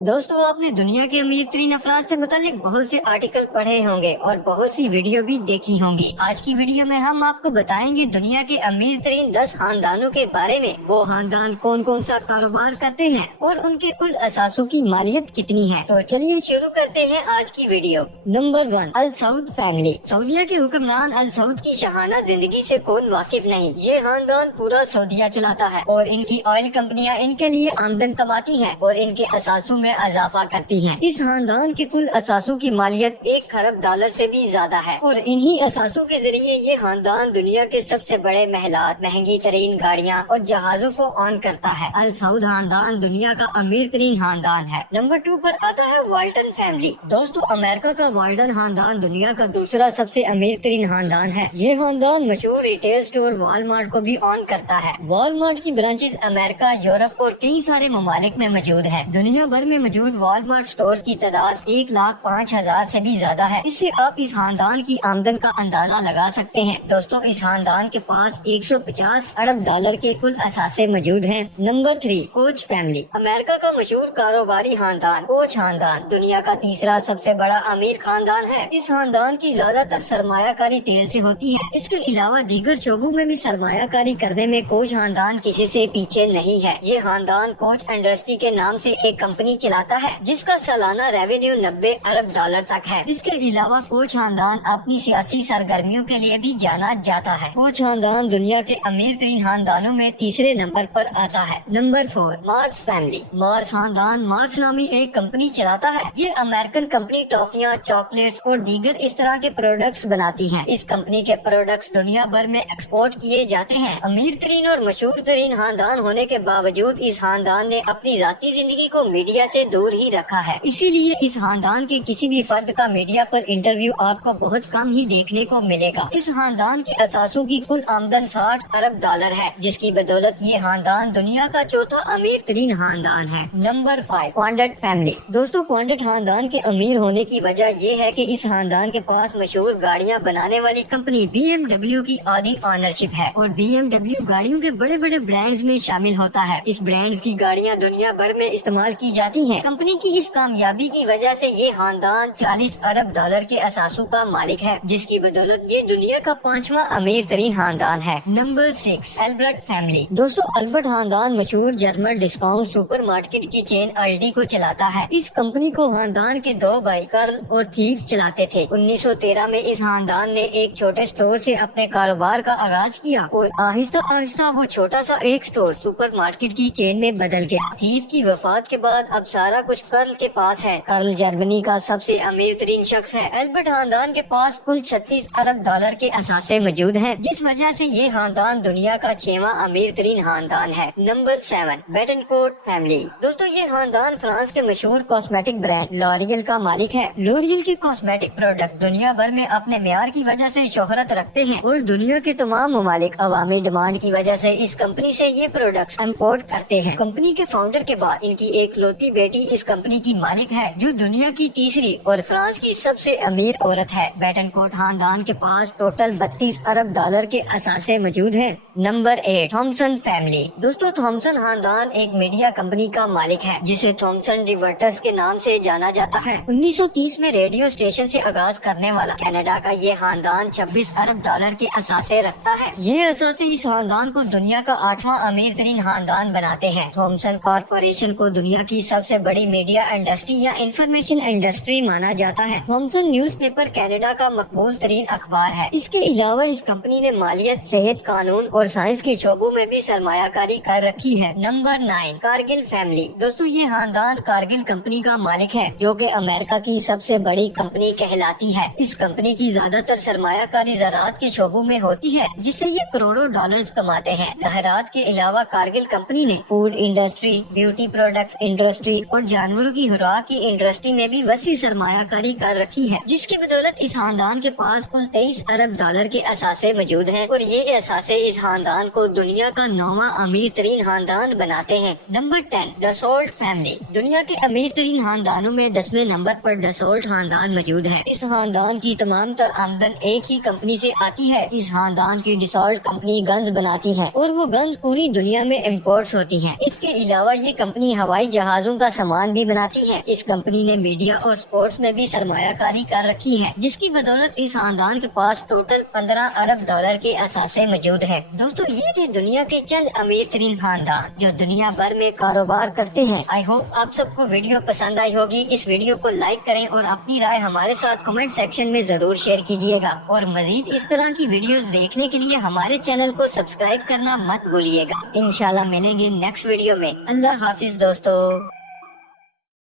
दोस्तों, आपने दुनिया के अमीर तरीन अफराद से मुतालिक बहुत से आर्टिकल पढ़े होंगे और बहुत सी वीडियो भी देखी होंगी। आज की वीडियो में हम आपको बताएंगे दुनिया के अमीर तरीन 10 खानदानों के बारे में। वो खानदान कौन कौन सा कारोबार करते हैं और उनके कुल असासों की मालियत कितनी है। तो चलिए शुरू करते हैं आज की वीडियो। नंबर 1, अल सऊद फैमिली। सऊदीया के हुक्मरान अल सऊद की शाहाना जिंदगी से कौन वाकिफ नहीं। ये खानदान पूरा सऊदीया चलाता है और इनकी ऑयल कंपनियां इनके लिए आमदन कमाती हैं और इनके असासों में इजाफा करती हैं। इस खानदान के कुल असासों की मालियत $1 खरब से भी ज्यादा है और इन्हीं असासों के जरिए ये खानदान दुनिया के सबसे बड़े महलात, महंगी तरीन गाड़ियाँ और जहाजों को ऑन करता है। अल सऊद खानदान दुनिया का अमीर तरीन खानदान है। नंबर 2 पर आता है वाल्टन फैमिली। दोस्तों, अमेरिका का वाल्टन खानदान दुनिया का दूसरा सबसे अमीर तरीन खानदान है। ये खानदान मशहूर रिटेल स्टोर वॉलमार्ट को भी ऑन करता है। वॉलमार्ट की ब्रांचेस अमेरिका, यूरोप और कई सारे ममालिक में मौजूद है। दुनिया भर में मौजूद वॉलमार्ट स्टोर की तादाद 1,05,000 से भी ज्यादा है। इससे आप इस खानदान की आमदन का अंदाजा लगा सकते हैं। दोस्तों, इस खानदान के पास $150 अरब के कुल असासे मौजूद हैं। Number 3, coach family. अमेरिका का मशहूर कारोबारी खानदान कोच खानदान दुनिया का तीसरा सबसे बड़ा अमीर खानदान है। इस खानदान की ज्यादातर सरमायाकारी तेल से होती है। इसके अलावा दीगर शोबों में भी सरमायाकारी करने में कोच खानदान किसी से पीछे नहीं है। ये खानदान कोच इंडस्ट्री के नाम से एक कंपनी चलाता है जिसका सालाना रेवेन्यू $90 अरब तक है। इसके अलावा कोच खानदान अपनी सियासी सरगर्मियों के लिए भी जाना जाता है। कोच खानदान दुनिया के अमीर तरीन खानदानों में तीसरे नंबर पर आता है। Number 4, Mars family. मार्स खानदान मार्स नामी एक कंपनी चलाता है। ये अमेरिकन कंपनी टॉफियाँ, चॉकलेट्स और दीगर इस तरह के प्रोडक्ट्स बनाती है। इस कंपनी के प्रोडक्ट्स दुनिया भर में एक्सपोर्ट किए जाते हैं। अमीर तरीन और मशहूर तरीन खानदान होने के बावजूद इस खानदान ने अपनी जाती जिंदगी को मीडिया से दूर ही रखा है। इसीलिए इस खानदान के किसी भी फर्द का मीडिया पर इंटरव्यू आपको बहुत कम ही देखने को मिलेगा। इस खानदान के असासों की कुल आमदन $60 अरब है, जिसकी बदौलत ये खानदान दुनिया का चौथा अमीर तरीन खानदान है। Number 5, Quandt family. दोस्तों, क्वांडट खानदान के अमीर होने की वजह ये है कि इस खानदान के पास मशहूर गाड़ियाँ बनाने वाली कंपनी BMW की आधी ऑनरशिप है और BMW गाड़ियों के बड़े बड़े ब्रांड्स में शामिल होता है। इस ब्रांड्स की गाड़ियाँ दुनिया भर में इस्तेमाल की जाती हैं। कंपनी की इस कामयाबी की वजह से ये खानदान $40 अरब के असासों का मालिक है, जिसकी बदौलत ये दुनिया का 5वां अमीर तरीन खानदान है। Number 6, Albert family. दोस्तों, अल्बर्ट खानदान मशहूर जर्मन डिस्काउंट सुपर मार्केट की चेन अल्डी को चलाता है। इस कंपनी को खानदान के 2 भाई कार्ल और थीव चलाते थे। 1913 में इस खानदान ने एक छोटे स्टोर से अपने कारोबार का आगाज किया और आहिस्ता आहिस्ता वो छोटा सा एक स्टोर सुपर मार्केट की चेन में बदल गया। थीव की वफात के बाद अब सारा कुछ कर्ल के पास है। कर्ल जर्मनी का सबसे अमीर तरीन शख्स है। अल्बर्ट खानदान के पास कुल $36 अरब के असासे मौजूद हैं, जिस वजह से ये खानदान दुनिया का 6वां अमीर तरीन खानदान है। Number 7, Bettencourt family. दोस्तों, ये खानदान फ्रांस के मशहूर कॉस्मेटिक ब्रांड लॉरियल का मालिक है। लॉरियल के कॉस्मेटिक प्रोडक्ट दुनिया भर में अपने म्यार की वजह से शोहरत रखते हैं और दुनिया के तमाम ममालिक अवामी डिमांड की वजह से इस कंपनी से ये प्रोडक्ट्स इम्पोर्ट करते हैं। कंपनी के फाउंडर के बाद इनकी एक लौती बेटी इस कंपनी की मालिक है, जो दुनिया की तीसरी और फ्रांस की सबसे अमीर औरत है। बेटनकोट खानदान के पास टोटल $32 अरब के असासे मौजूद हैं। Number 8, Thomson family. दोस्तों, थॉमसन खानदान एक मीडिया कंपनी का मालिक है, जिसे थॉमसन रिवर्टर्स के नाम से जाना जाता है। 1930 में रेडियो स्टेशन से आगाज करने वाला कनाडा का ये खानदान $26 अरब के असासे रखता है। ये असासे इस खानदान को दुनिया का 8वां अमीर तरीन खानदान बनाते हैं। थॉमसन कॉर्पोरेशन को दुनिया की सबसे बड़ी मीडिया इंडस्ट्री या इंफॉर्मेशन इंडस्ट्री माना जाता है। थॉमसन न्यूज़पेपर कनाडा का मकबूल तरीन अखबार है। इसके अलावा इस कंपनी ने मालियत, सेहत, कानून और साइंस के शोबों में भी सरमायाकारी कर रखी है। Number 9, Kargil family. दोस्तों, ये खानदान कारगिल कंपनी का मालिक है, जो कि अमेरिका की सबसे बड़ी कंपनी कहलाती है। इस कंपनी की ज्यादातर सरमायाकारी ज़राअत के शोबों में होती है, जिससे ये करोड़ों डॉलर्स कमाते हैं। ज़राअत के अलावा कारगिल कंपनी ने food industry, beauty products industry और जानवरों की खुराक की इंडस्ट्री में भी वसी सरमायाकारी कर रखी है, जिसकी बदौलत इस खानदान के पास कुल $23 अरब के असासे मौजूद हैं और ये असासे इस खानदान को दुनिया का 9वां अमीर तरीन खानदान बनाते हैं। Number 10, Dassault family. दुनिया के अमीर तरीन खानदानों में 10वें नंबर पर डसोल्ट खानदान मौजूद है। इस खानदान की तमाम तर आमदन एक ही कंपनी से आती है। इस खानदान की डसोल्ट कंपनी गन्स बनाती है और वो गन्स पूरी दुनिया में इम्पोर्ट होती है। इसके अलावा ये कंपनी हवाई जहाजों का का सामान भी बनाती है। इस कंपनी ने मीडिया और स्पोर्ट्स में भी सरमायाकारी कर रखी है, जिसकी बदौलत इस खानदान के पास टोटल 15 अरब डॉलर के असासे मौजूद है। दोस्तों, ये थे दुनिया के चंद अमीर तरीन खानदान जो दुनिया भर में कारोबार करते हैं। आई होप आप सबको वीडियो पसंद आई होगी। इस वीडियो को लाइक करें और अपनी राय हमारे साथ कमेंट सेक्शन में जरूर शेयर कीजिएगा, और मजीद इस तरह की वीडियोस देखने के लिए हमारे चैनल को सब्सक्राइब करना मत भूलिएगा। इंशाल्लाह मिलेंगे नेक्स्ट वीडियो में। अल्लाह हाफिज दोस्तों।